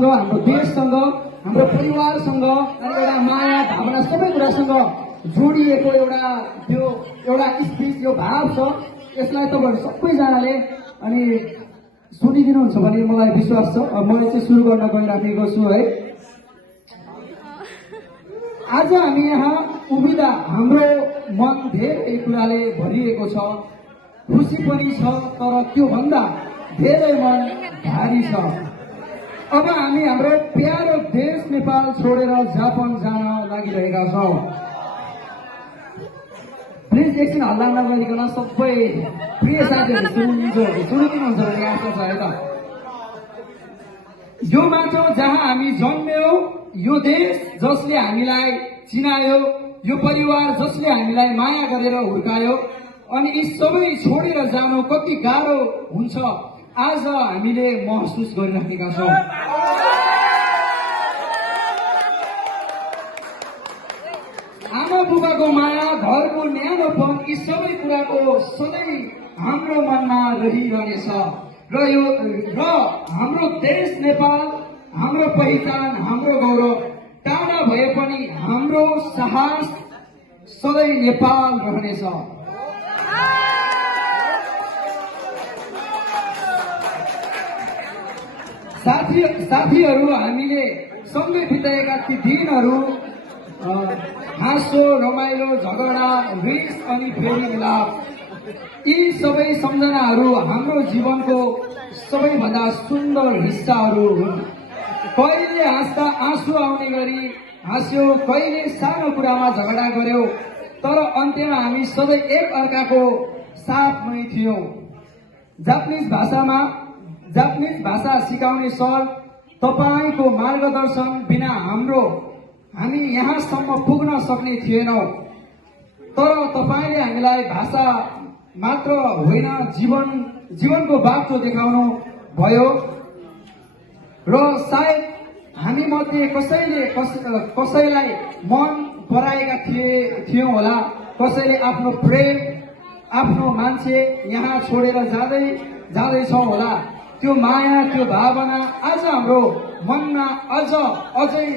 समाजसँग, हाम्रो देशसँग, हाम्रो परिवारसँग अनि एउटा माया भावना सबै कुरासँग जोडिएको एउटा स्पिच, यो भाव छ। यसलाई तपाईँहरू सबैजनाले अनि सुनिदिनुहुन्छ भन्ने मलाई विश्वास छ। मैले चाहिँ सुरु गर्न गइराखेको छु है। आज हामी यहाँ उभिँदा हाम्रो मन धेरै कुराले भरिएको छ, खुसी पनि छ, तर त्योभन्दा धेरै मन भारी छ। अब हामी हाम्रो प्यारो देश नेपाल छोडेर जापान जान लागिरहेका छौँ। प्लिज एकछिन हल्ला नगरिकन सबै प्रिय साथीहरू सुनिदिनुहुन्छ भन्ने आशा छ है त। यो माटो जहाँ हामी जन्म्यौं, यो देश जसले हामीलाई चिनायो, यो परिवार जसले हामीलाई माया गरेर हुर्कायो, अनि यी सबै छोडेर जानु कति गाह्रो हुन्छ आज हामीले महसुस गरिराखेका छौँ। आमा बुबाको माया, घरको न्यानोपन, यी सबै कुराको सधैँ हाम्रो मनमा रहिरहनेछ र हाम्रो देश नेपाल, हाम्रो पहिचान, हाम्रो गौरव टाढा भए पनि हाम्रो साहस सधैँ नेपाल रहनेछ। साथीहरू, हामीले सँगै बिताएका ती दिनहरू, हाँसो, रमाइलो, झगडा, रिस अनि फेरि मिलाप, यी सबै सम्झनाहरू हाम्रो जीवनको सबैभन्दा सुन्दर हिस्साहरू हुन्। कहिले हाँस्दा आँसु आउने गरी हाँस्यो, कहिले सानो कुरामा झगडा गर्यो, तर अन्त्यमा हामी सधैँ एक अर्काको साथमै थियौं। जापानिज भाषा सिकाउने सर, तपाईको मार्गदर्शन बिना हामी यहाँसम्म पुग्न सक्ने थिएनौं। तर तपाईले हामीलाई भाषा मात्र होइन, जीवनको बाटो देखाउनु भयो र सायद हामी मध्ये कसैलाई मन पराएका थियौं होला, कसैले आफ्नो प्रेम, आफ्नो मान्छे यहाँ छोडेर जाँदैछौं होला। त्यो माया, त्यो भावना आज हाम्रो मनमा अझै